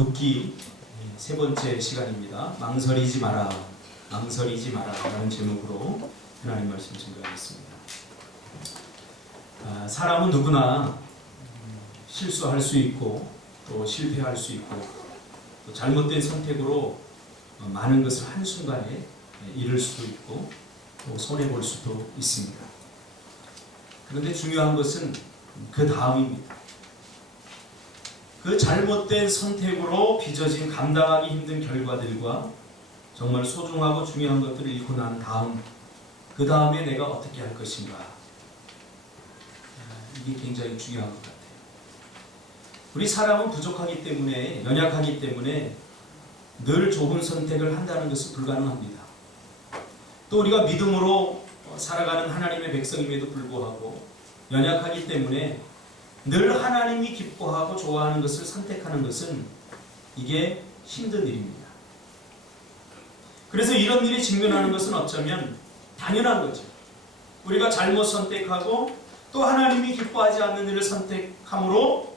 욥기 세 번째 시간입니다. 망설이지 마라, 망설이지 마라 라는 제목으로 하나님 말씀 증거하겠습니다. 사람은 누구나 실수할 수 있고 또 실패할 수 있고 또 잘못된 선택으로 많은 것을 한순간에 잃을 수도 있고 또 손해볼 수도 있습니다. 그런데 중요한 것은 그 다음입니다. 그 잘못된 선택으로 빚어진 감당하기 힘든 결과들과 정말 소중하고 중요한 것들을 잃고 난 다음, 그 다음에 내가 어떻게 할 것인가, 이게 굉장히 중요한 것 같아요. 우리 사람은 부족하기 때문에, 연약하기 때문에 늘 좋은 선택을 한다는 것은 불가능합니다. 또 우리가 믿음으로 살아가는 하나님의 백성임에도 불구하고 연약하기 때문에 늘 하나님이 기뻐하고 좋아하는 것을 선택하는 것은 이게 힘든 일입니다. 그래서 이런 일이 직면하는 것은 어쩌면 당연한 거죠. 우리가 잘못 선택하고 또 하나님이 기뻐하지 않는 일을 선택함으로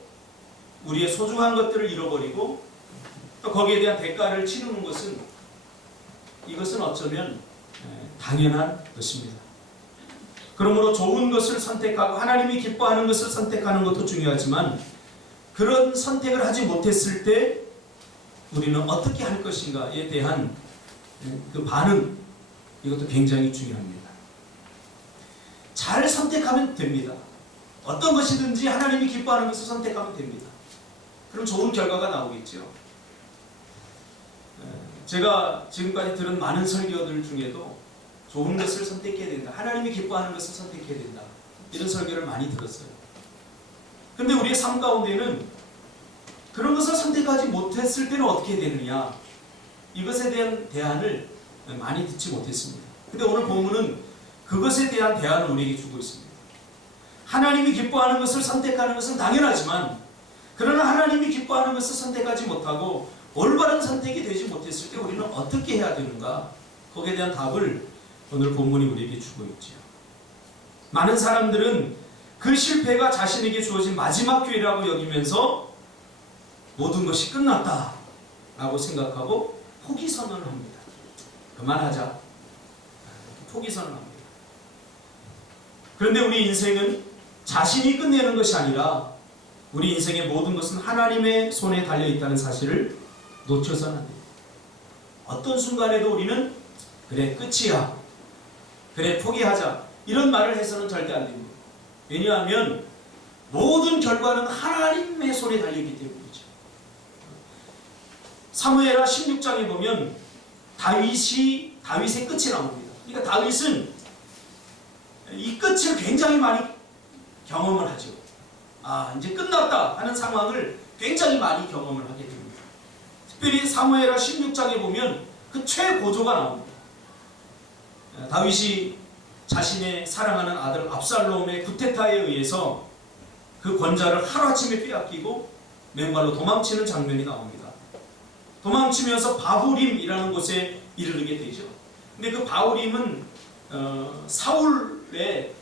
우리의 소중한 것들을 잃어버리고 또 거기에 대한 대가를 치르는 것은, 이것은 어쩌면 당연한 것입니다. 그러므로 좋은 것을 선택하고 하나님이 기뻐하는 것을 선택하는 것도 중요하지만, 그런 선택을 하지 못했을 때 우리는 어떻게 할 것인가에 대한 그 반응, 이것도 굉장히 중요합니다. 잘 선택하면 됩니다. 어떤 것이든지 하나님이 기뻐하는 것을 선택하면 됩니다. 그럼 좋은 결과가 나오겠죠. 제가 지금까지 들은 많은 설교들 중에도 좋은 것을 선택해야 된다, 하나님이 기뻐하는 것을 선택해야 된다, 이런 설교를 많이 들었어요. 근데 우리의 삶 가운데는 그런 것을 선택하지 못했을 때는 어떻게 되느냐, 이것에 대한 대안을 많이 듣지 못했습니다. 근데 오늘 본문은 그것에 대한 대안을 우리에게 주고 있습니다. 하나님이 기뻐하는 것을 선택하는 것은 당연하지만, 그러나 하나님이 기뻐하는 것을 선택하지 못하고 올바른 선택이 되지 못했을 때 우리는 어떻게 해야 되는가, 거기에 대한 답을 오늘 본문이 우리에게 주고 있지요. 많은 사람들은 그 실패가 자신에게 주어진 마지막 기회라고 여기면서 모든 것이 끝났다 라고 생각하고 포기 선언을 합니다. 그만하자, 포기 선언을 합니다. 그런데 우리 인생은 자신이 끝내는 것이 아니라 우리 인생의 모든 것은 하나님의 손에 달려있다는 사실을 놓쳐서는 안 됩니다. 어떤 순간에도 우리는 그래 끝이야, 그래 포기하자, 이런 말을 해서는 절대 안 됩니다. 왜냐하면 모든 결과는 하나님의 손에 달려있기 때문이죠. 사무엘하 16장에 보면 다윗의 끝이 나옵니다. 그러니까 다윗은 이 끝을 굉장히 많이 경험을 하죠. 이제 끝났다 하는 상황을 굉장히 많이 경험을 하게 됩니다. 특별히 사무엘하 16장에 보면 그 최고조가 나옵니다. 다윗이 자신의 사랑하는 아들 압살롬의 쿠데타에 의해서 그 권좌를 하루아침에 빼앗기고 맨발로 도망치는 장면이 나옵니다. 도망치면서 바후림이라는 곳에 이르게 되죠. 근데 그 바후림은 사울의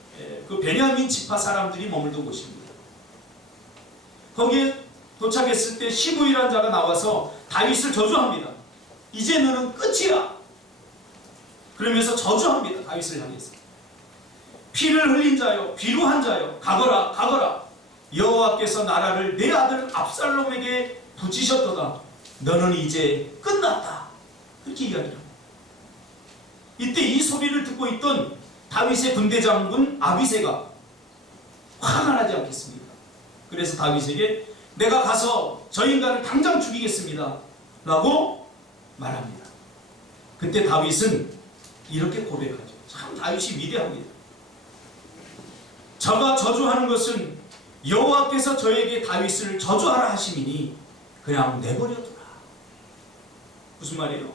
그 베냐민 지파 사람들이 머물던 곳입니다. 거기에 도착했을 때 시므이라는 자가 나와서 다윗을 저주합니다. 이제 너는 끝이야. 그러면서 저주합니다. 다윗을 향해서. 피를 흘린 자여, 비루한 자여, 가거라, 가거라. 여호와께서 나라를 내 아들 압살롬에게 붙이셨도다. 너는 이제 끝났다. 그렇게 이야기합니다. 이때 이 소리를 듣고 있던 다윗의 군대 장군 아비새가 화가 나지 않겠습니까? 그래서 다윗에게 내가 가서 저 인간을 당장 죽이겠습니다 라고 말합니다. 그때 다윗은 이렇게 고백하죠. 참 다윗이 위대합니다. 저가 저주하는 것은 여호와께서 저에게 다윗을 저주하라 하심이니 그냥 내버려두라. 무슨 말이에요?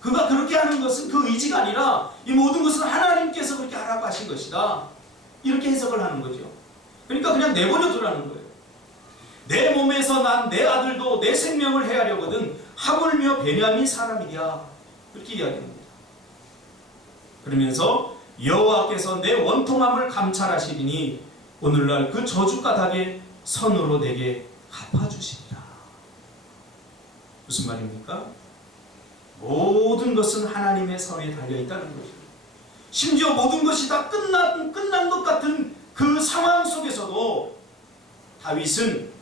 그가 그렇게 하는 것은 그 의지가 아니라 이 모든 것은 하나님께서 그렇게 하라고 하신 것이다, 이렇게 해석을 하는 거죠. 그러니까 그냥 내버려두라는 거예요. 내 몸에서 난 내 아들도 내 생명을 해하려거든 하물며 베냐민 사람이랴, 그렇게 이야기합니다. 그러면서 여호와께서 내 원통함을 감찰하시리니 오늘날 그 저주 까닭에 선으로 내게 갚아주시리라. 무슨 말입니까? 모든 것은 하나님의 손에 달려있다는 거죠. 심지어 모든 것이 다 끝난 것 같은 그 상황 속에서도 다윗은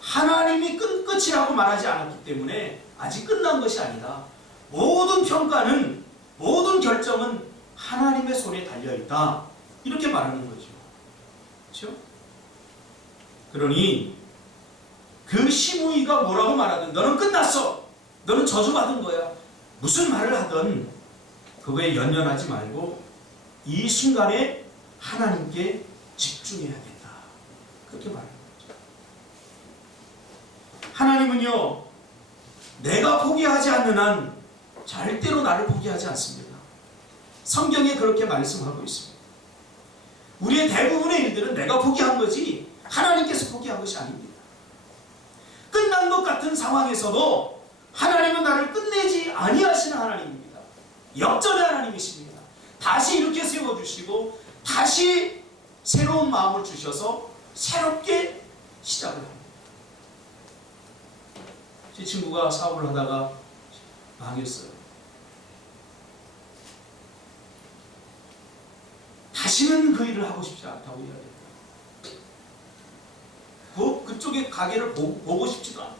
하나님이 끝이라고 말하지 않았기 때문에 아직 끝난 것이 아니다. 모든 평가는, 모든 결정은 하나님의 손에 달려있다. 이렇게 말하는 거죠. 그렇죠? 그러니 그 시므이가 뭐라고 말하든 너는 끝났어. 너는 저주받은 거야. 무슨 말을 하든 그거에 연연하지 말고 이 순간에 하나님께 집중해야겠다. 그렇게 말하는 거죠. 하나님은요, 내가 포기하지 않는 한 절대로 나를 포기하지 않습니다. 성경에 그렇게 말씀하고 있습니다. 우리의 대부분의 일들은 내가 포기한 거지 하나님께서 포기한 것이 아닙니다. 끝난 것 같은 상황에서도 하나님은 나를 끝내지 아니하시는 하나님입니다. 역전의 하나님이십니다. 다시 이렇게 세워주시고 다시 새로운 마음을 주셔서 새롭게 시작을 합니다. 제 친구가 사업을 하다가 망했어요. 다시는 그 일을 하고 싶지 않다고 이야기합니다. 그쪽에 가게를 보고 싶지도 않아요.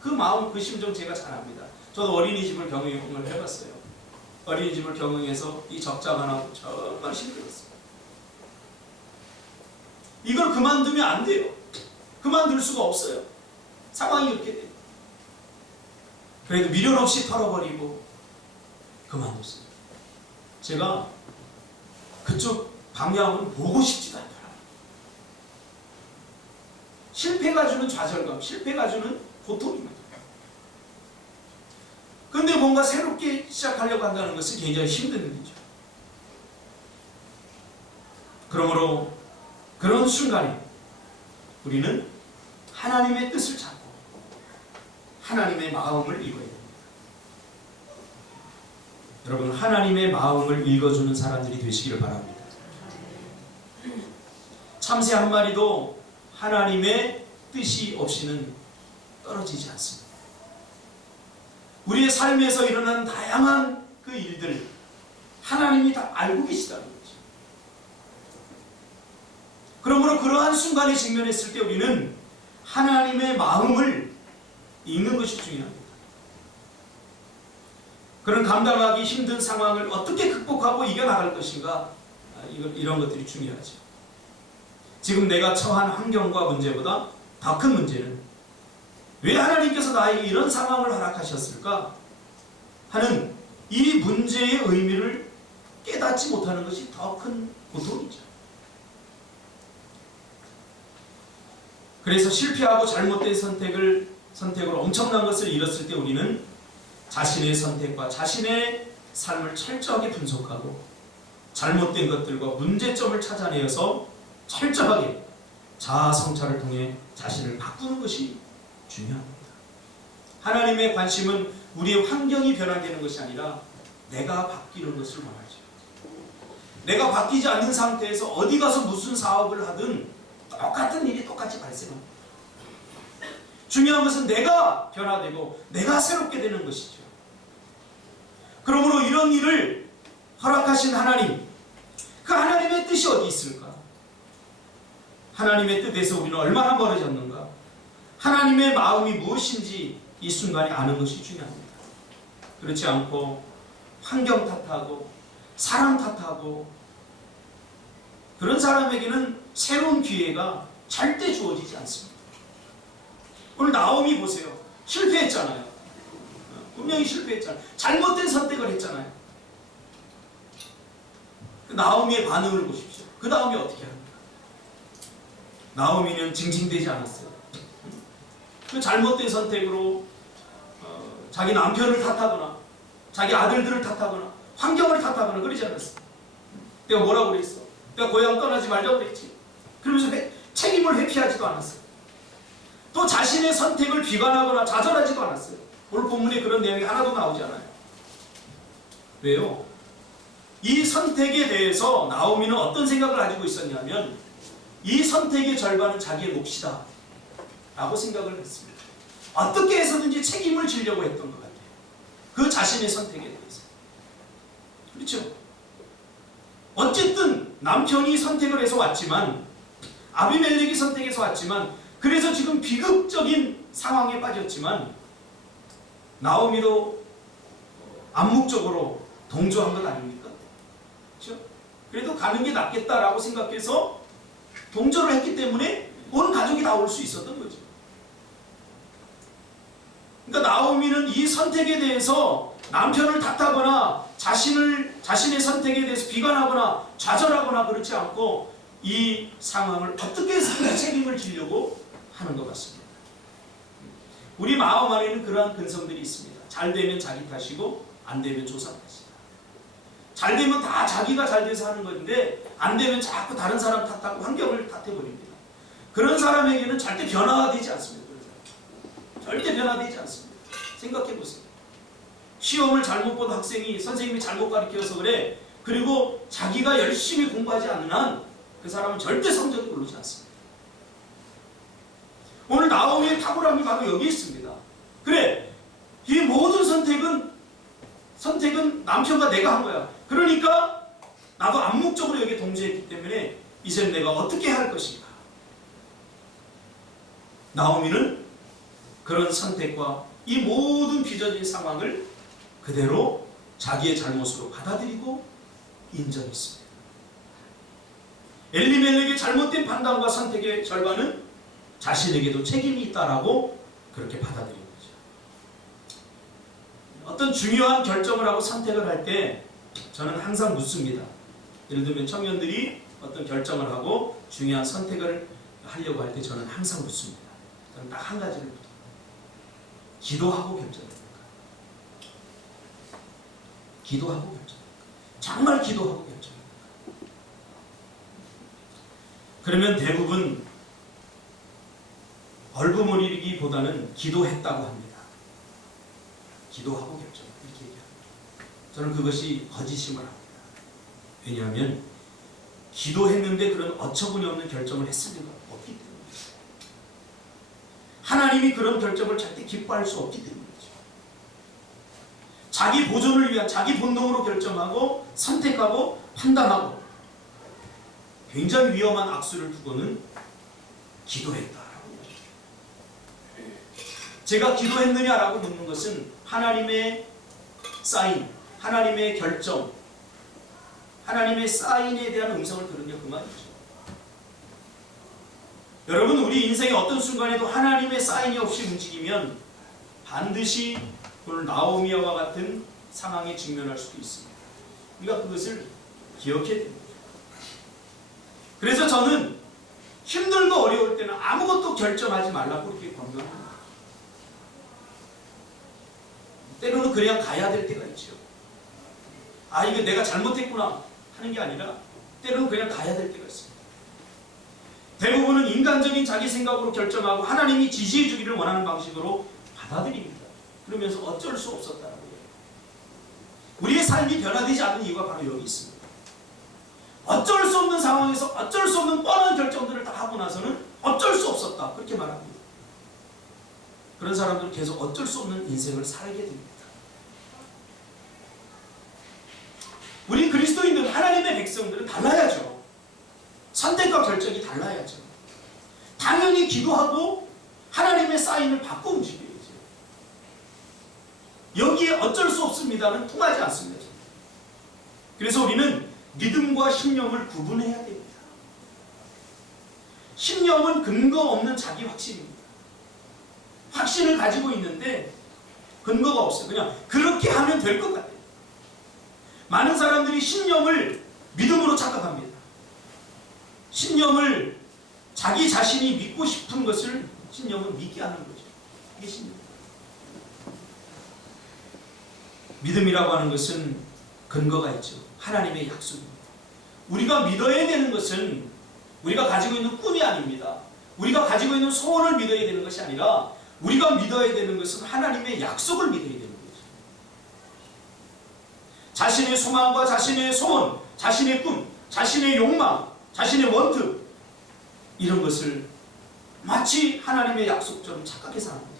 그 마음, 그 심정 제가 잘 압니다. 저도 어린이집을 경영을 해봤어요. 어린이집을 경영해서 이 적자가 나고 정말 힘들었어요. 이걸 그만두면 안 돼요. 그만둘 수가 없어요. 상황이 이렇게 돼요. 그래도 미련 없이 털어버리고 그만뒀어요. 제가 그쪽 방향으로 보고 싶지도 않더라고요. 실패가 주는 좌절감, 실패가 주는 고통입니다. 그런데 뭔가 새롭게 시작하려고 한다는 것은 굉장히 힘든 일이죠. 그러므로 그런 순간에 우리는 하나님의 뜻을 찾고 하나님의 마음을 읽어야 됩니다. 여러분, 하나님의 마음을 읽어주는 사람들이 되시기를 바랍니다. 참새 한 마리도 하나님의 뜻이 없이는 떨어지지 않습니다. 우리의 삶에서 일어나는 다양한 그 일들, 하나님이 다 알고 계시다는 거죠. 그러므로 그러한 순간에 직면했을 때 우리는 하나님의 마음을 읽는 것이 중요합니다. 그런 감당하기 힘든 상황을 어떻게 극복하고 이겨나갈 것인가, 이런 것들이 중요하죠. 지금 내가 처한 환경과 문제보다 더 큰 문제는 왜 하나님께서 나에게 이런 상황을 허락하셨을까 하는 이 문제의 의미를 깨닫지 못하는 것이 더 큰 고통이죠. 그래서 실패하고 잘못된 선택으로 엄청난 것을 잃었을 때 우리는 자신의 선택과 자신의 삶을 철저하게 분석하고 잘못된 것들과 문제점을 찾아내어서 철저하게 자아 성찰을 통해 자신을 바꾸는 것이 중요합니다. 하나님의 관심은 우리의 환경이 변화되는 것이 아니라 내가 바뀌는 것을 원하죠. 내가 바뀌지 않는 상태에서 어디 가서 무슨 사업을 하든 똑같은 일이 똑같이 발생합니다. 중요한 것은 내가 변화되고 내가 새롭게 되는 것이죠. 그러므로 이런 일을 허락하신 하나님, 그 하나님의 뜻이 어디 있을까? 하나님의 뜻에서 우리는 얼마나 멀어졌는가? 하나님의 마음이 무엇인지 이 순간에 아는 것이 중요합니다. 그렇지 않고 환경 탓하고 사람 탓하고 그런 사람에게는 새로운 기회가 절대 주어지지 않습니다. 오늘 나오미 보세요. 실패했잖아요. 분명히 실패했잖아요. 잘못된 선택을 했잖아요. 그 나오미의 반응을 보십시오. 그 다음에 어떻게 합니까? 나오미는 징징대지 않았어요. 그 잘못된 선택으로 자기 남편을 탓하거나 자기 아들들을 탓하거나 환경을 탓하거나 그러지 않았어요. 내가 뭐라고 그랬어? 내가 고향 떠나지 말자고 그랬지. 그러면서 책임을 회피하지도 않았어요. 또 자신의 선택을 비관하거나 좌절하지도 않았어요. 오늘 본문에 그런 내용이 하나도 나오지 않아요. 왜요? 이 선택에 대해서 나오미는 어떤 생각을 가지고 있었냐면 이 선택의 절반은 자기의 몫이다 라고 생각을 했습니다. 어떻게 해서든지 책임을 지려고 했던 것 같아요. 그 자신의 선택에 대해서. 그렇죠? 어쨌든 남편이 선택을 해서 왔지만, 아비멜렉이 선택해서 왔지만, 그래서 지금 비극적인 상황에 빠졌지만 나오미도 암묵적으로 동조한 것 아닙니까? 그렇죠? 그래도 가는 게 낫겠다라고 생각해서 동조를 했기 때문에 온 가족이 다 올 수 있었던 거죠. 그러니까 나오미는 이 선택에 대해서 남편을 탓하거나 자신의 선택에 대해서 비관하거나 좌절하거나 그렇지 않고 이 상황을 어떻게 해서 책임을 지려고 하는 것 같습니다. 우리 마음 안에는 그러한 근성들이 있습니다. 잘 되면 자기 탓이고 안 되면 조상 탓이다. 잘 되면 다 자기가 잘 돼서 하는 건데 안 되면 자꾸 다른 사람 탓하고 환경을 탓해버립니다. 그런 사람에게는 절대 변화가 되지 않습니다. 절대 변화되지 않습니다. 생각해 보세요. 시험을 잘못 본 학생이 선생님이 잘못 가르쳐서 그래. 그리고 자기가 열심히 공부하지 않는 한 그 사람은 절대 성적이 오르지 않습니다. 오늘 나오미의 탁월함이 바로 여기 있습니다. 그래, 이 모든 선택은 남편과 내가 한 거야. 그러니까 나도 암묵적으로 여기에 동조했기 때문에 이제 내가 어떻게 할 것인가. 나오미는 그런 선택과 이 모든 비전의 상황을 그대로 자기의 잘못으로 받아들이고 인정했습니다. 엘리멜렉의 잘못된 판단과 선택의 절반은 자신에게도 책임이 있다라고 그렇게 받아들인 거죠. 어떤 중요한 결정을 하고 선택을 할 때 저는 항상 묻습니다. 예를 들면 청년들이 어떤 결정을 하고 중요한 선택을 하려고 할 때 저는 항상 묻습니다. 저는 딱 한 가지를 묻어요. 기도하고 결정합니까? 기도하고 결정합니까? 정말 기도하고 결정합니까? 그러면 대부분 얼버무리기보다는 기도했다고 합니다. 기도하고 결정 이렇게 얘기합니다. 저는 그것이 거짓임을 합니다. 왜냐하면 기도했는데 그런 어처구니 없는 결정을 했을 리가 없기 때문입니다. 하나님이 그런 결정을 절대 기뻐할 수 없기 때문이죠. 자기 보존을 위한 자기 본능으로 결정하고 선택하고 판단하고 굉장히 위험한 악수를 두고는 기도했다라고 얘기해요. 제가 기도했느냐라고 묻는 것은 하나님의 사인, 하나님의 결정, 하나님의 사인에 대한 음성을 들으냐 그 말이죠. 여러분, 우리 인생의 어떤 순간에도 하나님의 사인이 없이 움직이면 반드시 오늘 나오미와 같은 상황에 직면할 수도 있습니다. 우리가 그것을 기억해야 됩니다. 그래서 저는 힘들고 어려울 때는 아무것도 결정하지 말라고 이렇게 권면합니다. 때로는 그냥 가야 될 때가 있죠. 아, 이거 내가 잘못했구나 하는 게 아니라 때로는 그냥 가야 될 때가 있습니다. 대부분은 인간적인 자기 생각으로 결정하고 하나님이 지지해 주기를 원하는 방식으로 받아들입니다. 그러면서 어쩔 수 없었다라고 해요. 우리의 삶이 변화되지 않는 이유가 바로 여기 있습니다. 어쩔 수 없는 상황에서 어쩔 수 없는 뻔한 결정들을 다 하고 나서는 어쩔 수 없었다 그렇게 말합니다. 그런 사람들은 계속 어쩔 수 없는 인생을 살게 됩니다. 우리 그리스도인들, 하나님의 백성들은 달라야죠. 선택과 결정이 달라야죠. 당연히 기도하고 하나님의 사인을 받고 움직여야죠. 여기에 어쩔 수 없습니다는 통하지 않습니다. 그래서 우리는 믿음과 신념을 구분해야 됩니다. 신념은 근거 없는 자기 확신입니다. 확신을 가지고 있는데 근거가 없어요. 그냥 그렇게 하면 될 것 같아요. 많은 사람들이 신념을 믿음으로 착각합니다. 신념을 자기 자신이 믿고 싶은 것을 신념은 믿게 하는 거죠. 이게 신념입니다. 믿음이라고 하는 것은 근거가 있죠. 하나님의 약속입니다. 우리가 믿어야 되는 것은 우리가 가지고 있는 꿈이 아닙니다. 우리가 가지고 있는 소원을 믿어야 되는 것이 아니라 우리가 믿어야 되는 것은 하나님의 약속을 믿어야 되는 거죠. 자신의 소망과 자신의 소원, 자신의 꿈, 자신의 욕망, 자신의 원투 이런 것을 마치 하나님의 약속처럼 착각해서 하는 거예요.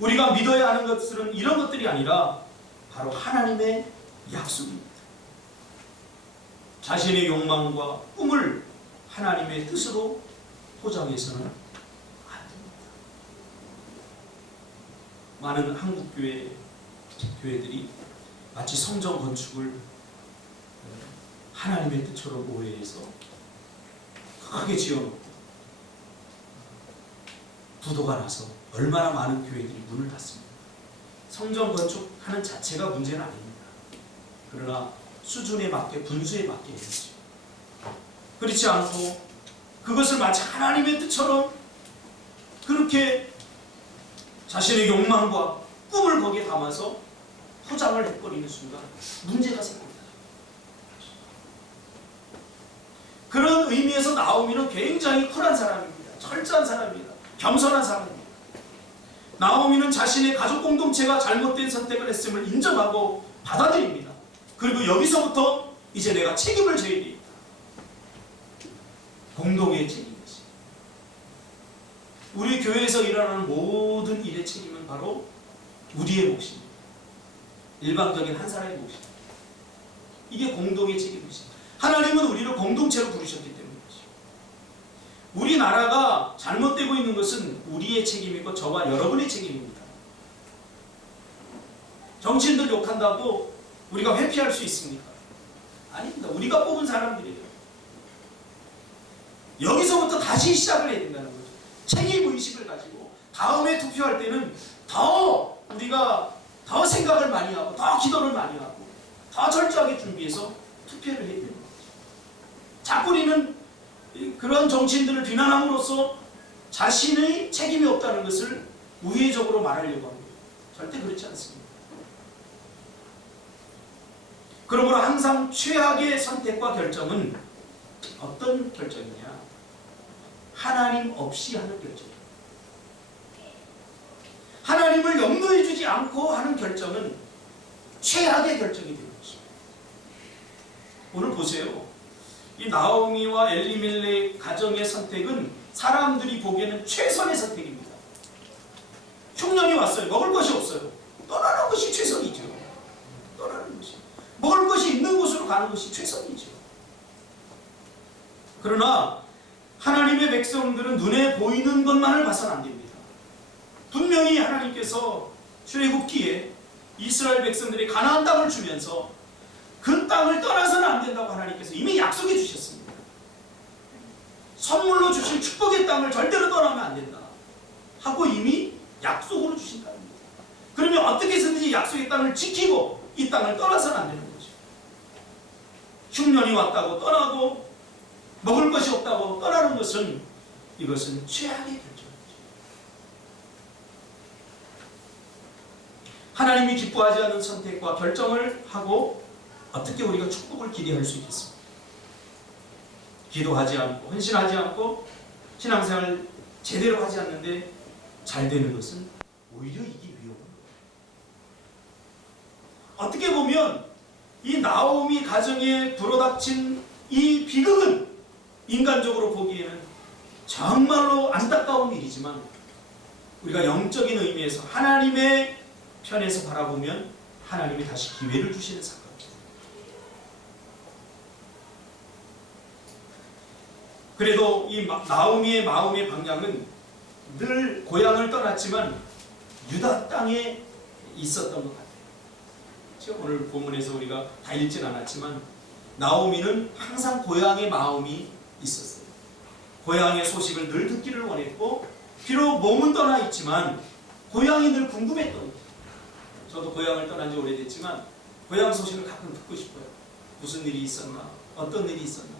우리가 믿어야 하는 것들은 이런 것들이 아니라 바로 하나님의 약속입니다. 자신의 욕망과 꿈을 하나님의 뜻으로 포장해서는 안 됩니다. 많은 한국 교회들이 마치 성전 건축을 하나님의 뜻처럼 오해해서 크게 지어놓고 부도가 나서 얼마나 많은 교회들이 문을 닫습니다. 성전 건축하는 자체가 문제는 아닙니다. 그러나 수준에 맞게 분수에 맞게 해야죠. 그렇지 않고 그것을 마치 하나님의 뜻처럼 그렇게 자신의 욕망과 꿈을 거기에 담아서 포장을 해버리는 순간 문제가 생깁니다. 그런 의미에서 나오미는 굉장히 쿨한 사람입니다. 철저한 사람입니다. 겸손한 사람입니다. 나오미는 자신의 가족 공동체가 잘못된 선택을 했음을 인정하고 받아들입니다. 그리고 여기서부터 이제 내가 책임을 져야 됩니다. 공동의 책임이지. 우리 교회에서 일어나는 모든 일의 책임은 바로 우리의 몫입니다. 일방적인 한 사람의 몫입니다. 이게 공동의 책임이지. 하나님은 우리를 공동체로 부르셨기 때문이지. 우리나라가 잘못되고 있는 것은 우리의 책임이고 저와 여러분의 책임입니다. 정치인들 욕한다고 우리가 회피할 수 있습니까? 아닙니다. 우리가 뽑은 사람들이에요. 여기서부터 다시 시작을 해야 된다는 거죠. 책임의식을 가지고 다음에 투표할 때는 더 우리가 더 생각을 많이 하고 더 기도를 많이 하고 더 철저하게 준비해서 투표를 해야 되는 거죠. 자꾸 우리는 그런 정치인들을 비난함으로써 자신의 책임이 없다는 것을 우회적으로 말하려고 합니다. 절대 그렇지 않습니다. 그러므로 항상 최악의 선택과 결정은 어떤 결정이냐? 하나님 없이 하는 결정입니다. 하나님을 염두에 두지 않고 하는 결정은 최악의 결정이 되는 것입니다. 오늘 보세요. 이 나오미와 엘리멜렉 가정의 선택은 사람들이 보기에는 최선의 선택입니다. 흉년이 왔어요. 먹을 것이 없어요. 떠나는 것이 최선이죠. 떠나는 것이. 먹을 것이 있는 곳으로 가는 것이 최선이죠. 그러나 하나님의 백성들은 눈에 보이는 것만을 봐서는 안 됩니다. 분명히 하나님께서 출애굽기에 이스라엘 백성들이 가나안 땅을 주면서 그 땅을 떠나서는 안 된다고 하나님께서 이미 약속해 주셨습니다. 선물로 주신 축복의 땅을 절대로 떠나면 안 된다 하고 이미 약속으로 주신다는 겁니다. 그러면 어떻게 해서든지 약속의 땅을 지키고 이 땅을 떠나서는 안 되는 거죠. 흉년이 왔다고 떠나고 먹을 것이 없다고 떠나는 것은 이것은 최악의 결정이죠. 하나님이 기뻐하지 않는 선택과 결정을 하고 어떻게 우리가 축복을 기대할 수 있겠습니까? 기도하지 않고 헌신하지 않고 신앙생활을 제대로 하지 않는데 잘 되는 것은 오히려 이게 위험한 거예요. 어떻게 보면 이 나오미 가정에 불어닥친 이 비극은 인간적으로 보기에는 정말로 안타까운 일이지만 우리가 영적인 의미에서 하나님의 편에서 바라보면 하나님이 다시 기회를 주시는 사건입니다. 그래도 이 나오미의 마음의 방향은 늘 고향을 떠났지만 유다 땅에 있었던 것 같아요. 지금 오늘 본문에서 우리가 다 읽진 않았지만 나오미는 항상 고향의 마음이 있었어요. 고향의 소식을 늘 듣기를 원했고 비록 몸은 떠나 있지만 고향이 늘 궁금했던 거예요. 저도 고향을 떠난 지 오래됐지만 고향 소식을 가끔 듣고 싶어요. 무슨 일이 있었나? 어떤 일이 있었나?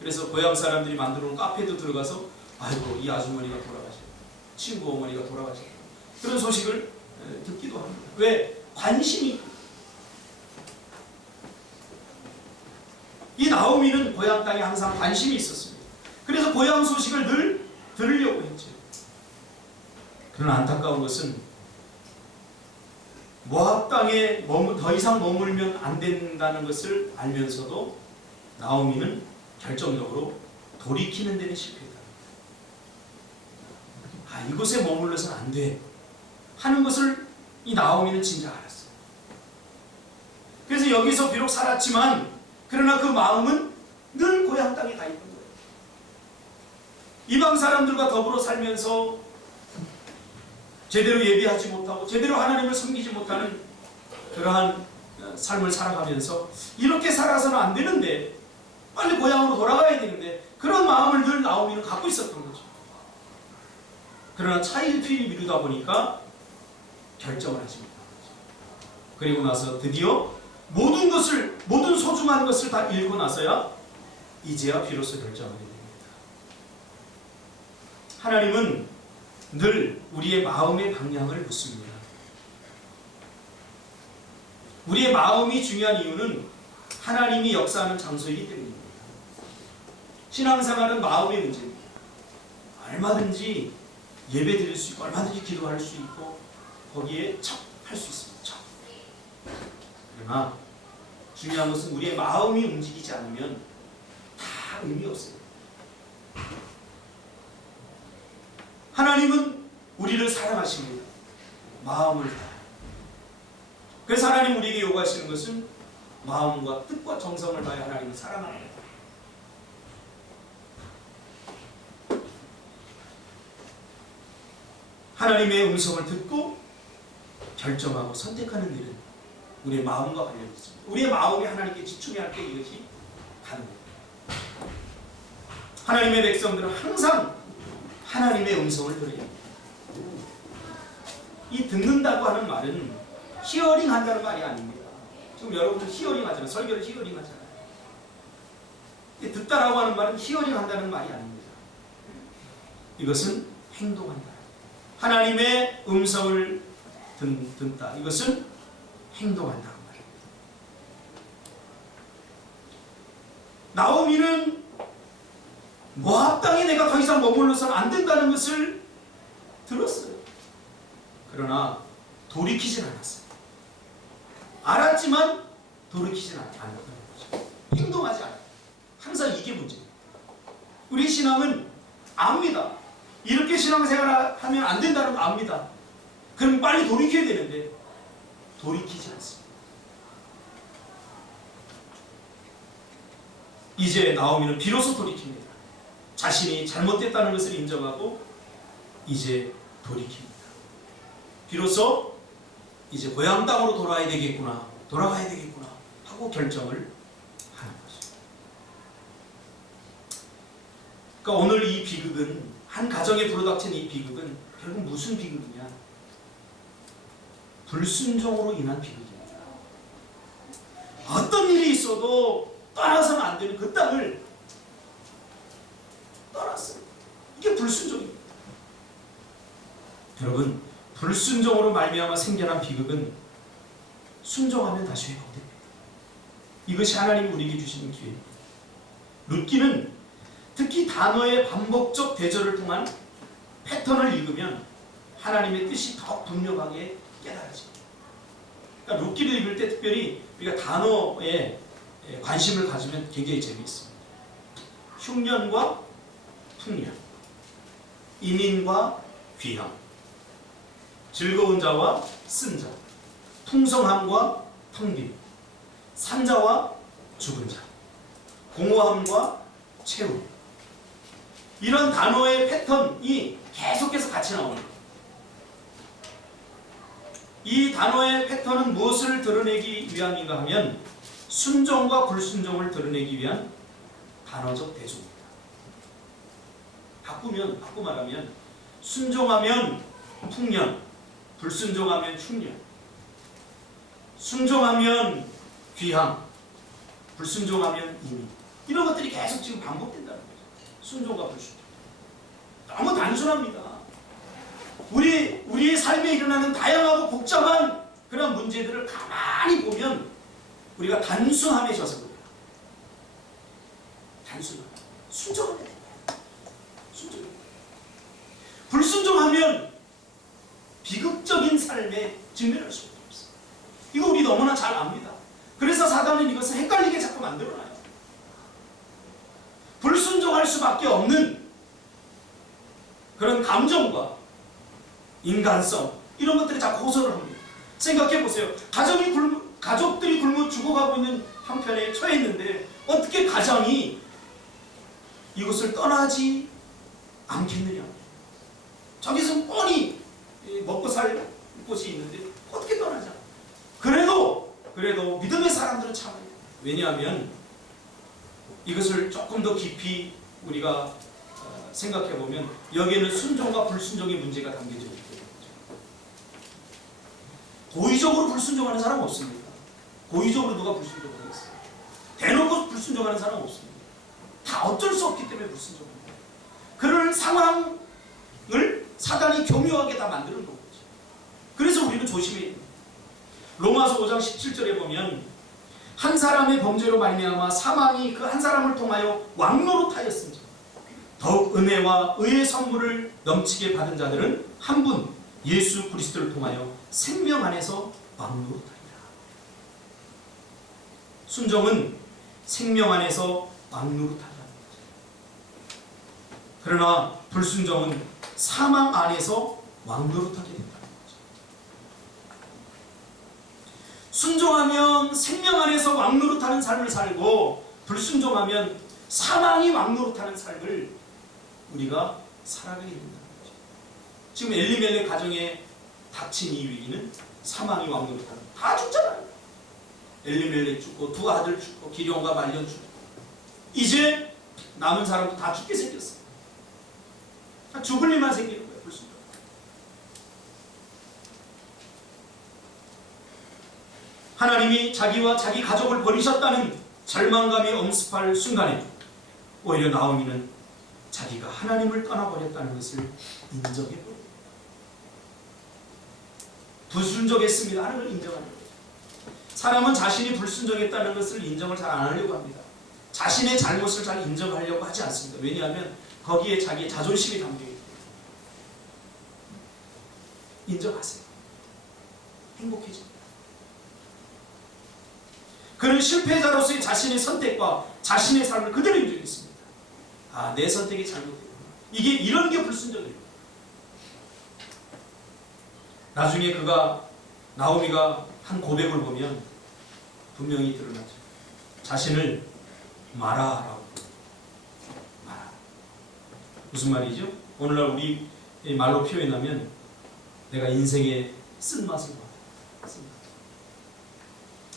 그래서 고향 사람들이 만들어 놓은 카페도 들어가서 아이고 이 아주머니가 돌아가셨다. 친구 어머니가 돌아가셨다. 그런 소식을 듣기도 합니다. 왜? 관심이. 이 나오미는 고향 땅에 항상 관심이 있었습니다. 그래서 고향 소식을 늘 들으려고 했죠. 그러나 안타까운 것은 모압 땅에 더 이상 머물면 안 된다는 것을 알면서도 나오미는 결정적으로 돌이키는 데는 실패했다. 이곳에 머물러서는 안 돼. 하는 것을 이 나오미는 진작 알았어요. 그래서 여기서 비록 살았지만 그러나 그 마음은 늘 고향 땅에 가 있는 거예요. 이방 사람들과 더불어 살면서 제대로 예비하지 못하고 제대로 하나님을 섬기지 못하는 그러한 삶을 살아가면서 이렇게 살아서는 안 되는데 빨리 고향으로 돌아가야 되는데 그런 마음을 늘 나오미는 갖고 있었던 거죠. 그러나 차일피일 미루다 보니까 결정을 하지 못한 거죠. 그리고 나서 드디어 모든 소중한 것을 다 읽고 나서야 이제야 비로소 결정하게 됩니다. 하나님은 늘 우리의 마음의 방향을 묻습니다. 우리의 마음이 중요한 이유는 하나님이 역사하는 장소이기 때문입니다. 신앙생활은 마음의 문제입니다. 얼마든지 예배 드릴 수 있고 얼마든지 기도할 수 있고 거기에 할 수 있습니다. 그러나 중요한 것은 우리의 마음이 움직이지 않으면 다 의미 없어요. 하나님은 우리를 사랑하십니다. 마음을 다해. 그래서 하나님 우리에게 요구하시는 것은 마음과 뜻과 정성을 다해 하나님을 사랑합니다. 하나님의 음성을 듣고 결정하고 선택하는 일은 우리의 마음과 관련이 있습니다. 우리의 마음이 하나님께 집중해야 할 때 이것이 가능합니다. 하나님의 백성들은 항상 하나님의 음성을 들어야 합니다. 이 듣는다고 하는 말은 히어링 한다는 말이 아닙니다. 지금 여러분들 히어링 하잖아요. 설교를 히어링 하잖아요. 듣다라고 하는 말은 히어링 한다는 말이 아닙니다. 이것은 행동한다. 하나님의 음성을 듣다. 이것은 행동한다는 말입니다. 나오미는 모압 땅에 내가 더 이상 머물러서는 안 된다는 것을 들었어요. 그러나 돌이키진 않았어요. 알았지만 돌이키진 않았던 거죠. 행동하지 않아요. 항상 이게 문제예요. 우리 신앙은 압니다. 이렇게 신앙생활 하면 안 된다는 거 압니다. 그럼 빨리 돌이켜야 되는데 돌이키지 않습니다. 이제 나오미는 비로소 돌이킵니다. 자신이 잘못됐다는 것을 인정하고 이제 돌이킵니다. 비로소 이제 고향 땅으로 돌아가야 되겠구나 하고 결정을 하는 거죠. 그러니까 오늘 이 비극은, 한 가정에 불어닥친 이 비극은 결국 무슨 비극이냐? 불순종으로 인한 비극입니다. 어떤 일이 있어도 떠나서는 안 되는 그 땅을 떠났어요. 이게 불순종입니다. 여러분, 불순종으로 말미암아 생겨난 비극은 순종하면 다시 회복됩니다. 이것이 하나님이 우리에게 주시는 기회입니다. 룻기는 특히 단어의 반복적 대절을 통한 패턴을 읽으면 하나님의 뜻이 더 분명하게 깨달아집니다. 그러니까 룻기를 읽을 때 특별히 우리가 단어에 관심을 가지면 굉장히 재미있습니다. 흉년과 풍년, 인인과 귀향, 즐거운 자와 쓴 자, 풍성함과 텅김, 산자와 죽은 자, 공허함과 채움. 이런 단어의 패턴이 계속해서 같이 나옵니다. 이 단어의 패턴은 무엇을 드러내기 위함인가 하면 순종과 불순종을 드러내기 위한 단어적 대조입니다. 바꾸 말하면 순종하면 풍년, 불순종하면 흉년, 순종하면 귀향, 불순종하면 인위. 이런 것들이 계속 지금 반복된다는 거죠. 순종과 불순종. 너무 단순합니다. 우리의 삶에 일어나는 다양하고 복잡한 그런 문제들을 가만히 보면 우리가 단순함에 져서 그래요. 단순함. 순종하면 됩니다. 순종. 불순종하면 비극적인 삶에 직면할 수밖에 없어요. 이거 우리 너무나 잘 압니다. 그래서 사단은 이것을 헷갈리게 자꾸 만들어놔요. 불순종할 수밖에 없는 그런 감정과 인간성, 이런 것들이 자꾸 호소를 합니다. 생각해 보세요. 가족들이 굶어 죽어가고 있는 형편에 처했는데 어떻게 가정이 이것을 떠나지 않겠느냐. 저기서 뻔히 먹고 살 곳이 있는데 어떻게 떠나자. 그래도 믿음의 사람들은 참아요. 왜냐하면 이것을 조금 더 깊이 우리가 생각해 보면 여기에는 순종과 불순종의 문제가 담겨져 있거든요. 고의적으로 불순종하는 사람 없습니다. 고의적으로 누가 불순종을 하겠어요? 대놓고 불순종하는 사람 없습니다. 다 어쩔 수 없기 때문에 불순종합니다. 그런 상황을 사단이 교묘하게 다 만드는 거죠. 그래서 우리는 조심해야 됩니다. 로마서 5장 17절에 보면 한 사람의 범죄로 말미암아 사망이 그 한 사람을 통하여 왕노릇하였습니다. 더욱 은혜와 의의 선물을 넘치게 받은 자들은 한 분 예수 그리스도를 통하여 생명 안에서 왕노릇하리라. 순종은 생명 안에서 왕노릇하리라. 그러나 불순종은 사망 안에서 왕노릇하게 된다는 거죠. 순종하면 생명 안에서 왕노릇하는 삶을 살고 불순종하면 사망이 왕노릇하는 삶을 우리가 살아가게 된다는 거죠. 지금 엘리멜렉 가정에 닥친 이 위기는 사망이 왕노릇하는, 다 죽잖아요. 엘리멜렉 죽고 두 아들 죽고 기럝과 말년 죽고 이제 남은 사람도 다 죽게 생겼어요. 다 죽을 일만 생기는 거예요. 불순종. 하나님이 자기와 자기 가족을 버리셨다는 절망감이 엄습할 순간에 오히려 나오미는 자기가 하나님을 떠나버렸다는 것을 인정해버려요. 불순종했습니다 하는 걸 인정하는 거예요. 사람은 자신이 불순종했다는 것을 인정을 잘 안 하려고 합니다. 자신의 잘못을 잘 인정하려고 하지 않습니다. 왜냐하면 거기에 자기의 자존심이 담겨있기 때문에. 인정하세요. 행복해집니다. 그는 실패자로서의 자신의 선택과 자신의 삶을 그대로 인정했습니다. 아, 내 선택이 잘못됐구나. 이런 게 불순종이에요. 나중에 나오미가 한 고백을 보면 분명히 드러나죠. 자신을 마라라고. 마라. 무슨 말이죠? 오늘날 우리 말로 표현하면 내가 인생의 쓴맛을 봐.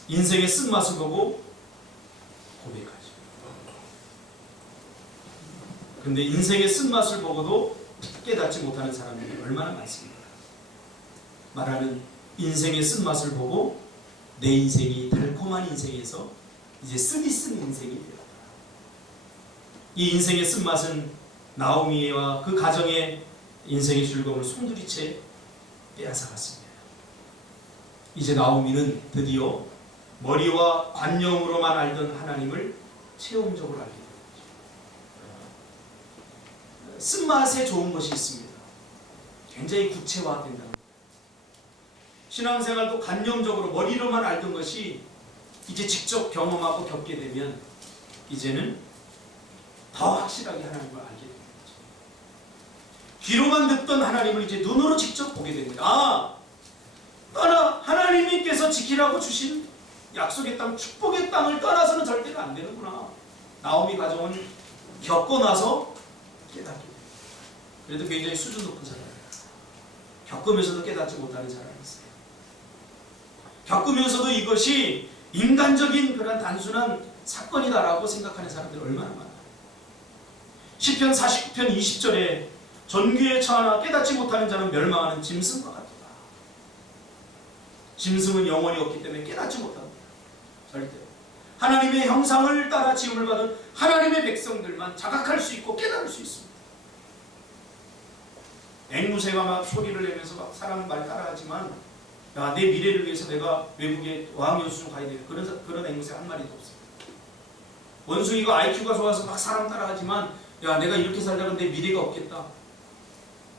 인생의 쓴맛을 보고 고백하죠. 그런데 인생의 쓴맛을 보고도 깨닫지 못하는 사람들이 얼마나 많습니까? 말하는 인생의 쓴맛을 보고 내 인생이 달콤한 인생에서 이제 쓰디 쓴 인생이 되었다. 이 인생의 쓴맛은 나오미와 그 가정의 인생의 즐거움을 송두리째 빼앗아갔습니다. 이제 나오미는 드디어 머리와 관념으로만 알던 하나님을 체험적으로 알게 됩니다. 쓴맛에 좋은 것이 있습니다. 굉장히 구체화된다는 거예요. 신앙생활도 관념적으로 머리로만 알던 것이 이제 직접 경험하고 겪게 되면 이제는 더 확실하게 하나님을 알게 됩니다. 귀로만 듣던 하나님을 이제 눈으로 직접 보게 됩니다. 아, 하나님께서 지키라고 주신 약속의 땅, 축복의 땅을 떠나서는 절대로 안 되는구나. 나오미 가정은 겪고 나서 깨닫게 됩니다. 그래도 굉장히 수준 높은 사람이에요. 겪으면서도 깨닫지 못하는 사람이었어요. 겪으면서도 이것이 인간적인 그런 단순한 사건이다라고 생각하는 사람들이 얼마나 많아요. 시편 49편 20절에 존귀에 처하나 깨닫지 못하는 자는 멸망하는 짐승과 같다. 짐승은 영혼이 없기 때문에 깨닫지 못합니다. 절대. 하나님의 형상을 따라 지음을 받은 하나님의 백성들만 자각할 수 있고 깨달을 수 있습니다. 앵무새가 막 소리를 내면서 막 사람 말 따라하지만 야, 내 미래를 위해서 내가 외국에 어학연수 가야 돼. 그런 앵무새 한 마리도 없어요. 원숭이가 IQ가 좋아서 막 사람 따라하지만 야, 내가 이렇게 살다가 내 미래가 없겠다.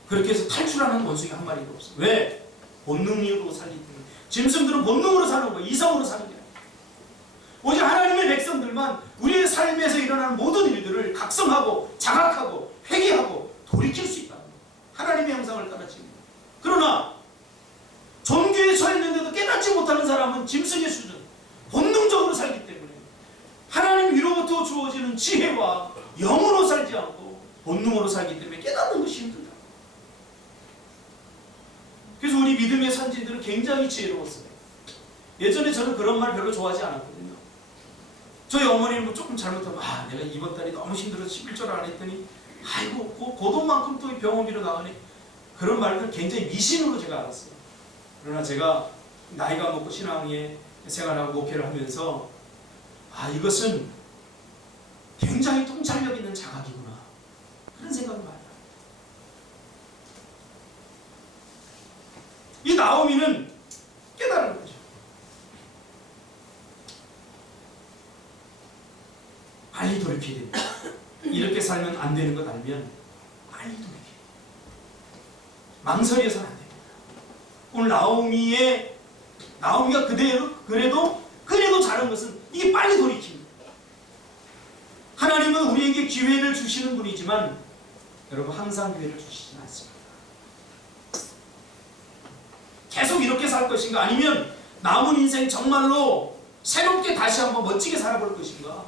그렇게 해서 탈출하는 원숭이 한 마리도 없어요. 왜? 본능으로 살기 때문에. 짐승들은 본능으로 사는 거예요. 이성으로 사는 게 아니에요. 오직 하나님의 백성들만 우리의 삶에서 일어나는 모든 일들을 각성하고 자각하고 회개하고 돌이킬 수 있다. 하나님의 형상을 따라 지은 거예요. 그러나 위기에 처했는데도 깨닫지 못하는 사람은 짐승의 수준, 본능적으로 살기 때문에 하나님 위로부터 주어지는 지혜와 영으로 살지 않고 본능으로 살기 때문에 깨닫는 것이 힘들다. 그래서 우리 믿음의 선진들은 굉장히 지혜로웠어요. 예전에 저는 그런 말 별로 좋아하지 않았거든요. 저희 어머니는 뭐 조금 잘못하면 내가 이번 달이 너무 힘들어서 11절 안 했더니 아이고 그 돈만큼 또 병원비로 나가네. 그런 말들 굉장히 미신으로 제가 알았어요. 그러나 제가 나이가 먹고 신앙에 생활하고 목회를 하면서 이것은 굉장히 통찰력 있는 자각이구나. 그런 생각을 많이 해요. 이 나오미는 깨달은 거죠. 빨리 돌이켜야 됩니다. 이렇게 살면 안 되는 것 알면 빨리 돌이켜야 됩니다. 망설여서는 안 됩니다. 오늘 나오미가 그래도 잘한 것은 이게 빨리 돌이킵니다. 하나님은 우리에게 기회를 주시는 분이지만 여러분 항상 기회를 주시진 않습니다. 계속 이렇게 살 것인가 아니면 남은 인생 정말로 새롭게 다시 한번 멋지게 살아볼 것인가.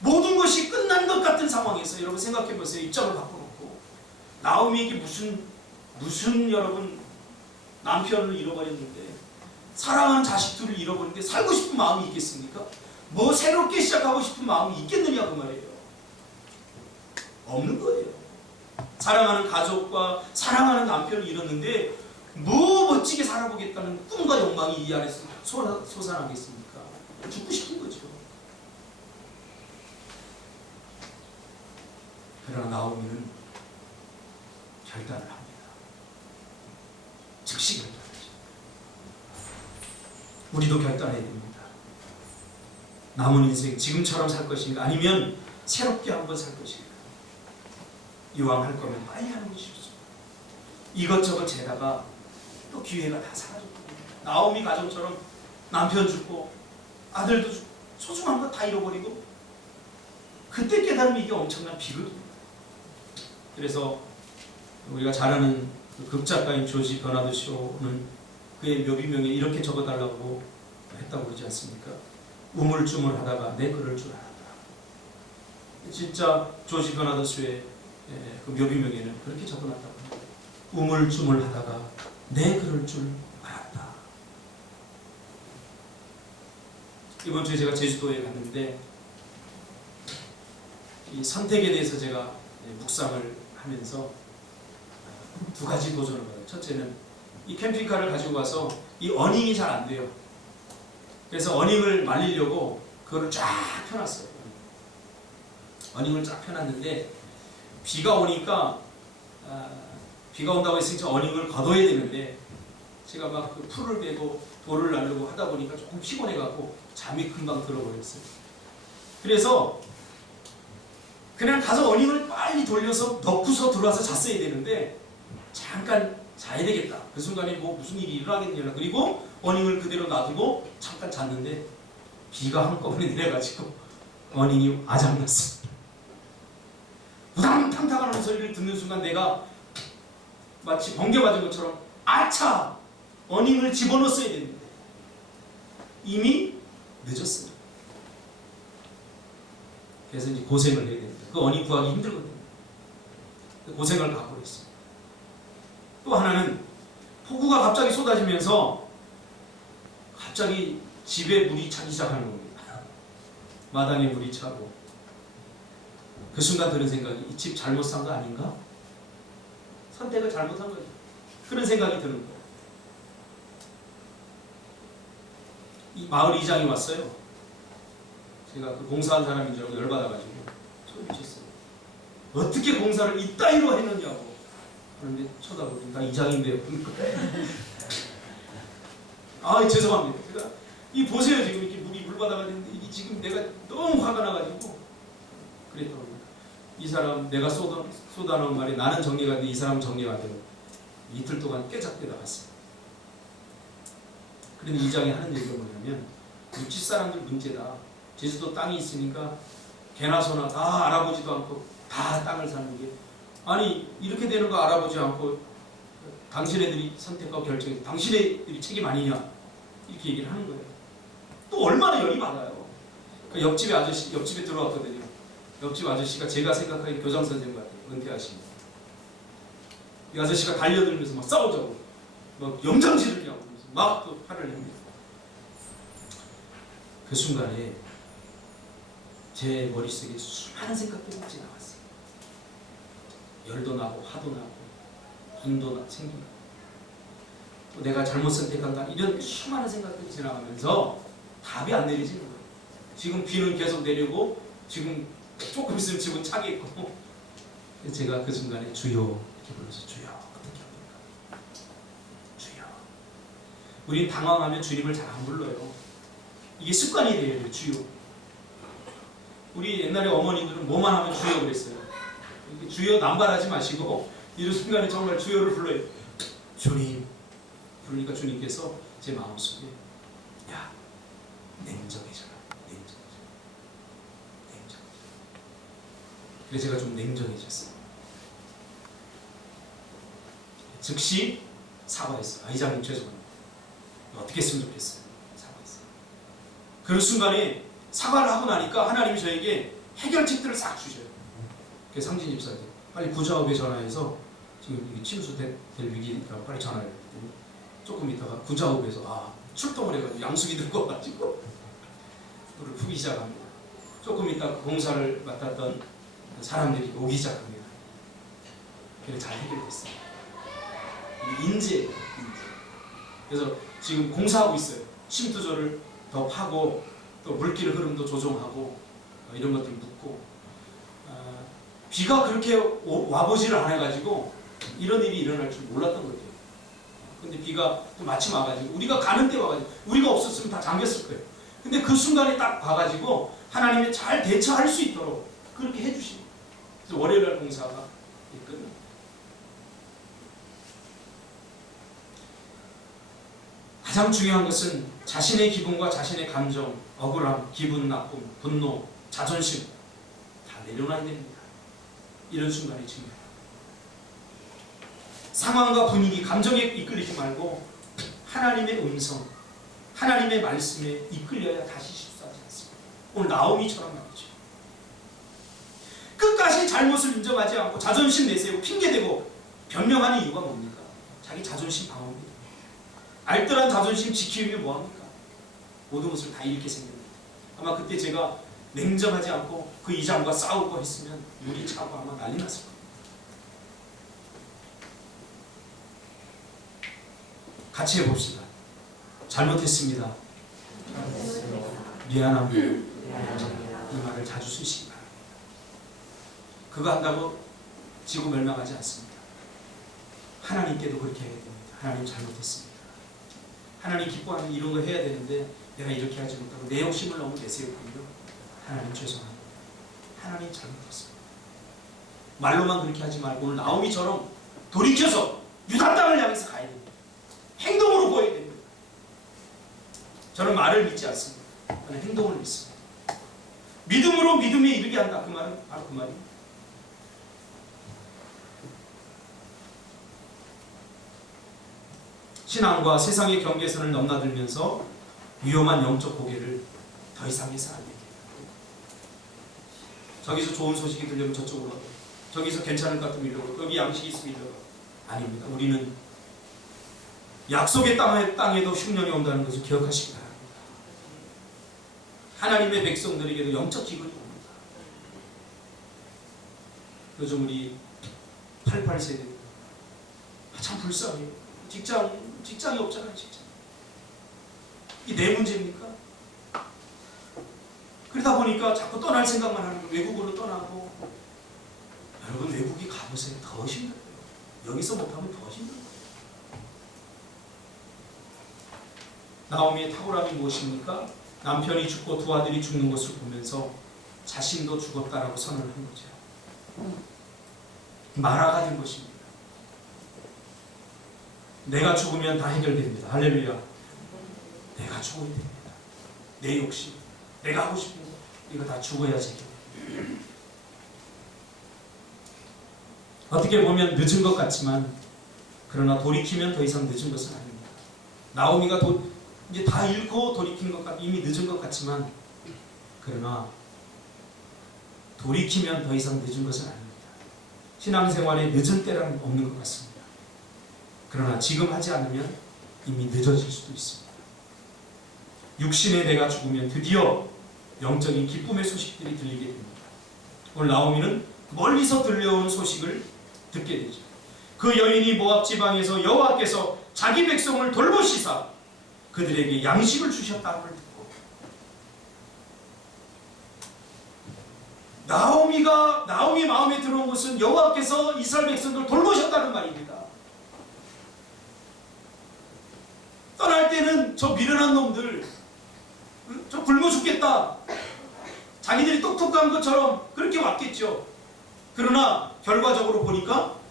모든 것이 끝난 것 같은 상황에서 여러분 생각해 보세요. 입장을 바꿔놓고 나오미에게 무슨 여러분 남편을 잃어버렸는데 사랑하는 자식들을 잃어버렸는데 살고 싶은 마음이 있겠습니까? 뭐 새롭게 시작하고 싶은 마음이 있겠느냐 그 말이에요. 없는 거예요. 사랑하는 가족과 사랑하는 남편을 잃었는데 뭐 멋지게 살아보겠다는 꿈과 욕망이 이 안에서 솟아나겠습니까? 죽고 싶은 거죠. 그러나 나오미는 결단을 합니다. 즉시 결단하죠. 우리도 결단해야 됩니다. 남은 인생 지금처럼 살 것인가 아니면 새롭게 한번 살 것인가. 이왕 할 거면 빨리 하는 것이 좋습니다. 이것저것 재다가 또 기회가 다 사라졌거든요. 나오미 가정처럼 남편 죽고 아들도 죽고 소중한 거 다 잃어버리고 그때 깨달으면 이게 엄청난 비극입니다. 그래서 우리가 잘 아는 극작가인 조지 버나드 쇼는 그의 묘비명에 이렇게 적어달라고 했다고 그러지 않습니까? 우물쭈물하다가 내 그럴 줄 알았다. 진짜 조지 버나드 쇼의 그 묘비명에는 그렇게 적어놨다고 합니다. 우물쭈물하다가 내 그럴 줄 알았다. 이번 주에 제가 제주도에 갔는데 이 선택에 대해서 제가 묵상을 하면서 두 가지 도전을 받아요. 첫째는 이 캠핑카를 가지고 가서 이 어닝이 잘 안 돼요. 그래서 어닝을 말리려고 그거를 쫙 펴놨어요. 어닝을 쫙 펴놨는데 비가 오니까 비가 온다고 했으니까 어닝을 걷어야 되는데 제가 막 그 풀을 베고 돌을 나르고 하다 보니까 조금 피곤해갖고 잠이 금방 들어버렸어요. 그래서 그냥 가서 어닝을 빨리 돌려서 넣고서 들어와서 잤어야 되는데 잠깐 자야 되겠다. 그 순간에 뭐 무슨 일이 일어나겠냐. 그리고 어닝을 그대로 놔두고 잠깐 잤는데 비가 한꺼번에 내려가지고 어닝이 아작났어. 우당탕탕 하는 소리를 듣는 순간 내가 마치 번개 맞은 것처럼 아차! 어닝을 집어넣었어야 되는데 이미 늦었어요. 그래서 이제 고생을 해야 됩니다. 그 어닝 구하기 힘들거든요. 고생을 갖고 있어요. 또 하나는 폭우가 갑자기 쏟아지면서 갑자기 집에 물이 차기 시작하는 겁니다. 마당에 물이 차고 그 순간 드는 생각이 이 집 잘못 산 거 아닌가? 선택을 잘못한 거죠. 그런 생각이 드는 거예요. 이 마을 이장이 왔어요. 제가 그 공사한 사람인 줄 알고 열받아가지고 소리 미쳤어요. 어떻게 공사를 이따위로 했느냐고. 그런데 쳐다보니까 이장인데요. 죄송합니다. 제가 이 보세요. 지금 이렇게 물 받아가지고 이게 지금 내가 너무 화가 나가지고 그랬더라고요. 이 사람 내가 쏟아놓은 말이 나는 정리가 돼 이 사람은 정리가 되고 이틀 동안 깨작대 나갔어요. 그런데 이장이 하는 얘기가 뭐냐면 우리 집사람들 문제다. 제주도 땅이 있으니까 개나 소나 다 알아보지도 않고 다 땅을 사는 게 아니 이렇게 되는 거 알아보지 않고 당신네들이 선택과 결정에 당신네들이 책임 아니냐 이렇게 얘기를 하는 거예요. 또 얼마나 열이 받아요. 그러니까 옆집에 들어왔거든요. 옆집 아저씨가 제가 생각하기에 교장 선생님 같아요. 은퇴하신. 이 아저씨가 달려들면서 막 싸우자고, 막 염장지르냐고 막 또 화를 냅니다. 그 순간에 제 머릿속에 수많은 생각들이 지나갔어요. 열도 나고 화도 나고 분도 생기고 또 내가 잘못 선택한다 이런 수많은 생각들이 지나가면서 답이 안 내려지는 거예요. 지금 비는 계속 내리고 지금 조금 있으면 집은 차겠고 제가 그 순간에 주여 이렇게 불러서 주여 어떻게 합니까? 주여. 우린 당황하면 주님을 잘 안 불러요. 이게 습관이 돼야 돼요. 주여. 우리 옛날에 어머니들은 뭐만 하면 주여 그랬어요. 주여 남발하지 마시고 이런 순간에 정말 주여를 불러요. 주님. 그러니까 주님께서 제 마음속에 야 냉정해져라. 그래서 제가 좀 냉정해졌어요. 즉시 사과했어요. 이장님 죄송합니다. 어떻게 했으면 좋겠어요. 사과했어요. 그 순간에 사과를 하고 나니까 하나님이 저에게 해결책들을 싹 주셔요. 그래서 상진 집사한테 빨리 구자업에 전화해서 지금 침수될 위기니까 빨리 전화를 했더니 조금 있다가 구자업에서 출동을 해가지고 양수기 들고 와가지고 물을 푸기 시작합니다. 조금 있다가 공사를 맡았던 사람들이 오기 시작합니다. 그래서 잘 해결됐어요. 인재예요. 인재. 그래서 지금 공사하고 있어요. 침투조를 더 파고 또 물길 흐름도 조정하고 이런 것들 묻고 비가 그렇게 와보지를 않아가지고 이런 일이 일어날 줄 몰랐던 것 같아요. 근데 비가 또 마침 와가지고 우리가 가는 때 와가지고 우리가 없었으면 다 잠겼을 거예요. 근데 그 순간에 딱 봐가지고 하나님이 잘 대처할 수 있도록 그렇게 해주시고 그래서 월요일날 공사가 끝납니다. 가장 중요한 것은 자신의 기분과 자신의 감정, 억울함, 기분 나쁨, 분노, 자존심 다 내려놔야 됩니다. 이런 순간이 중요해요. 상황과 분위기, 감정에 이끌리지 말고 하나님의 음성, 하나님의 말씀에 이끌려야 다시 실수하지 않습니다. 오늘 나오미처럼 말이죠. 끝까지 잘못을 인정하지 않고 자존심 내세우고 핑계대고 변명하는 이유가 뭡니까? 자기 자존심 방어입니다. 알뜰한 자존심 지키려면 뭐합니까? 모든 것을 다 잃게 생깁니다. 아마 그때 제가 냉정하지 않고 그 이장과 싸우고 했으면 물이 차고 아마 난리 났을 겁니다. 같이 해봅시다. 잘못했습니다. 미안합니다. 이 말을 자주 쓰시기 바랍니다. 그거 한다고 지구 멸망하지 않습니다. 하나님께도 그렇게 해야 됩니다. 하나님 잘못했습니다. 하나님 기뻐하는 이런 거 해야 되는데 내가 이렇게 하지 못하고 내 욕심을 너무 내세웠군요. 하나님 죄송합니다. 하나님 잘못했습니다. 말로만 그렇게 하지 말고 오늘 나오미처럼 돌이켜서 유다 땅을 향해서 가야 됩니다. 행동으로 보여야 됩니다. 저는 말을 믿지 않습니다. 저는 행동을 믿습니다. 믿음으로 믿음에 이르게 한다. 그 말은 바로 그 말입니다. 신앙과 세상의 경계선을 넘나들면서 위험한 영적 고개를 더 이상 해서 안 됩니다. 저기서 좋은 소식이 들려면 저쪽으로 가고 저기서 괜찮을 것 같으면 이리로 가고 여기 양식이 있으면 이리로 가고 아닙니다. 우리는 약속의 땅에도 흉년이 온다는 것을 기억하시기 바랍니다. 하나님의 백성들에게도 영적 기근이 옵니다. 요즘 우리 88세대 참 불쌍해요. 직장이 없잖아요. 직장. 이게 내 문제입니까? 그러다 보니까 자꾸 떠날 생각만 하는 거예요. 외국으로 떠나고. 여러분 외국에 가보세요. 더 힘들어요. 여기서 못하면 더 힘들어요. 나오미의 탁월함이 무엇입니까? 남편이 죽고 두 아들이 죽는 것을 보면서 자신도 죽었다라고 선언을 한 거죠. 마라가 된 것입니다. 내가 죽으면 다 해결됩니다. 할렐루야. 내가 죽어야 됩니다. 내 욕심, 내가 하고 싶은 거 이거 다 죽어야지. 어떻게 보면 늦은 것 같지만 그러나 돌이키면 더 이상 늦은 것은 아닙니다. 나오미가 이제 다 잃고 돌이킨 이미 늦은 것 같지만, 그러나 돌이키면 더 이상 늦은 것은 아닙니다. 신앙생활에 늦은 때란 없는 것 같습니다. 그러나 지금 하지 않으면 이미 늦어질 수도 있습니다. 육신의 내가 죽으면 드디어 영적인 기쁨의 소식들이 들리게 됩니다. 오늘 나오미는 멀리서 들려오는 소식을 듣게 되죠. 그 여인이 모압 지방에서 여호와께서 자기 백성을 돌보시사 그들에게 양식을 주셨다는 걸 듣고, 나오미 마음에 들어온 것은 여호와께서 이스라엘 백성들을 돌보셨다는 말입니다. 떠날 때는 저 미련한 놈들, 저 굶어 죽겠다, 자기들이 똑똑한 것처럼 그렇게 왔겠죠. 그러나 결과적으로 보니까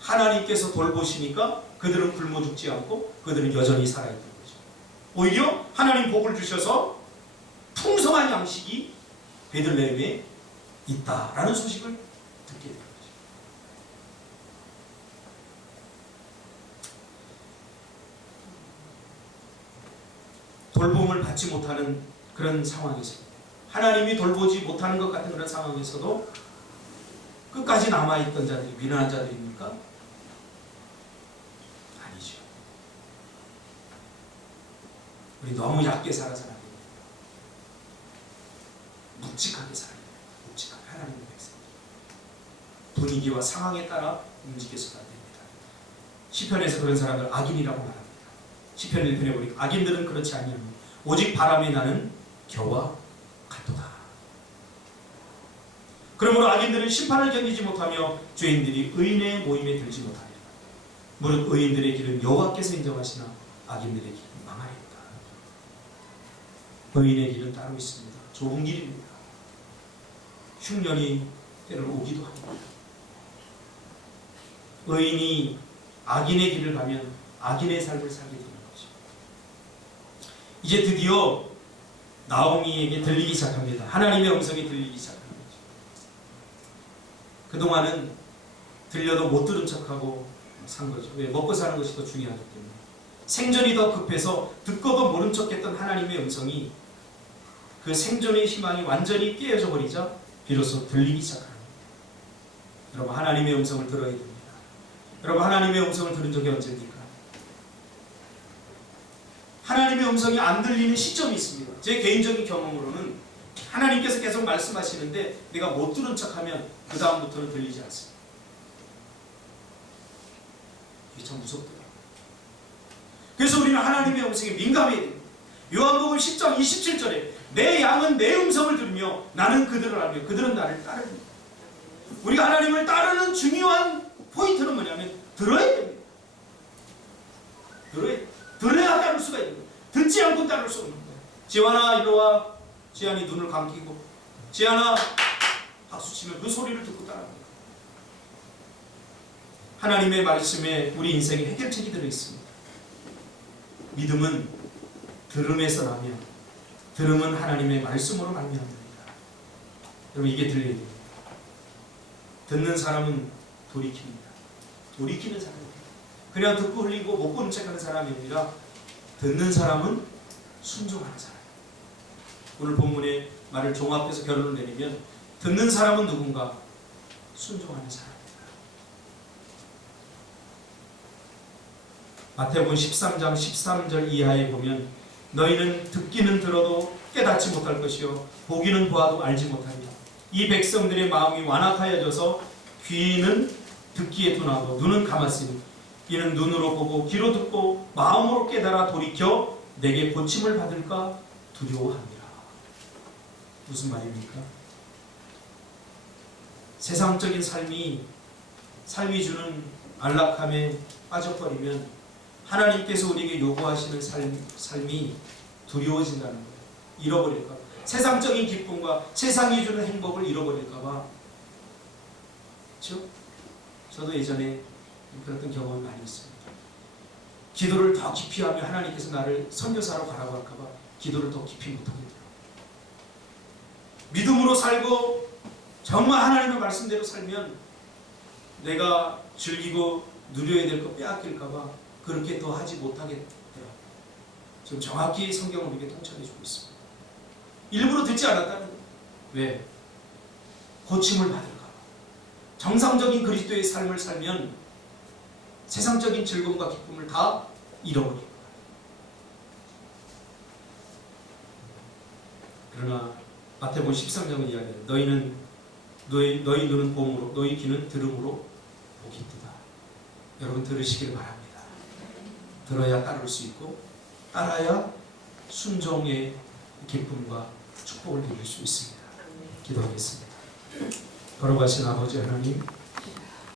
하나님께서 돌보시니까 그들은 굶어 죽지 않고 그들은 여전히 살아있는 거죠. 오히려 하나님 복을 주셔서 풍성한 양식이 베들레헴에 있다라는 소식을 듣게 된 거죠. 돌봄을 받지 못하는 그런 상황에서, 하나님이 돌보지 못하는 것 같은 그런 상황에서도 끝까지 남아있던 자들이 미련한 자들입니까? 아니죠. 우리 너무 얕게 살아서는 안 됩니다. 묵직하게 살아야 돼요. 묵직하게 하나님의 백성. 분위기와 상황에 따라 움직여서는 안 됩니다. 시편에서 그런 사람을 악인이라고 말합니다. 시편 1편에 보니까 악인들은 그렇지 아니하며 오직 바람이 나는 겨와 같도다. 그러므로 악인들은 심판을 견디지 못하며 죄인들이 의인의 모임에 들지 못하리라. 무릇 의인들의 길은 여호와께서 인정하시나 악인들의 길은 망하리로다. 의인의 길은 따로 있습니다. 좁은 길입니다. 흉년이 때로는 오기도 합니다. 의인이 악인의 길을 가면 악인의 삶을 살게 되는 거죠. 이제 드디어 나오미에게 들리기 시작합니다. 하나님의 음성이 들리기 시작합니다. 그동안은 들려도 못 들은 척하고 산 거죠. 왜? 먹고 사는 것이 더 중요하기 때문에. 생존이 더 급해서 듣고도 모른 척했던 하나님의 음성이, 그 생존의 희망이 완전히 깨어져 버리자 비로소 들리기 시작합니다. 여러분, 하나님의 음성을 들어야 됩니다. 여러분, 하나님의 음성을 들은 적이 언제입니까? 하나님의 음성이 안 들리는 시점이 있습니다. 제 개인적인 경험으로는 하나님께서 계속 말씀하시는데 내가 못 들은 척하면 그 다음부터는 들리지 않습니다. 이게 참 무섭더라고요. 그래서 우리는 하나님의 음성에 민감해야 됩니다. 요한복음 10장 27절에 내 양은 내 음성을 들으며 나는 그들을 알며 그들은 나를 따릅니다. 우리가 하나님을 따르는 중요한 포인트는 뭐냐면 들어야 됩니다. 들어야 따를 수가 있는 거예요. 듣지 않고 따를 수 없는 거예요. 지환아 이리와. 지환이 눈을 감기고 지환아 박수치면 그 소리를 듣고 따라합니다. 하나님의 말씀에 우리 인생에 해결책이 들어있습니다. 믿음은 들음에서 나며 들음은 하나님의 말씀으로 말미암습니다. 여러분, 이게 들려야 됩니다. 듣는 사람은 돌이킵니다. 돌이키는 사람입니다. 그냥 듣고 흘리고 못 보는 척하는 사람이 아니라 듣는 사람은 순종하는 사람. 오늘 본문의 말을 종합해서 결론을 내리면 듣는 사람은 누군가? 순종하는 사람입니다. 마태복음 13장 13절 이하에 보면 너희는 듣기는 들어도 깨닫지 못할 것이요 보기는 보아도 알지 못하리라. 이 백성들의 마음이 완악하여져서 귀는 듣기에 둔하고 눈은 감았으니 이는 눈으로 보고 귀로 듣고 마음으로 깨달아 돌이켜 내게 고침을 받을까 두려워합니다. 무슨 말입니까? 세상적인 삶이 주는 안락함에 빠져버리면 하나님께서 우리에게 요구하시는 삶이 두려워진다는 거예요. 잃어버릴까 봐. 세상적인 기쁨과 세상이 주는 행복을 잃어버릴까 봐. 그렇죠? 저도 예전에 그랬던 경험이 많이 있습니다. 기도를 더 깊이 하면 하나님께서 나를 선교사로 가라고 할까 봐 기도를 더 깊이 못하겠더라고요. 믿음으로 살고 정말 하나님의 말씀대로 살면 내가 즐기고 누려야 될 거 빼앗길까봐 그렇게 더 하지 못하겠대요. 지금 정확히 성경을 우리에게 통찰해 주고 있습니다. 일부러 듣지 않았다는 거예요. 왜? 고침을 받을까 봐. 정상적인 그리스도의 삶을 살면 세상적인 즐거움과 기쁨을 다 잃어버립니다. 그러나 마태복음 13장은 이야기해요. 너희 눈은 봄으로, 너희 귀는 들음으로 복이 있다. 여러분 들으시길 바랍니다. 들어야 따를 수 있고 따라야 순종의 기쁨과 축복을 누릴 수 있습니다. 기도하겠습니다. 걸어가신 아버지 하나님,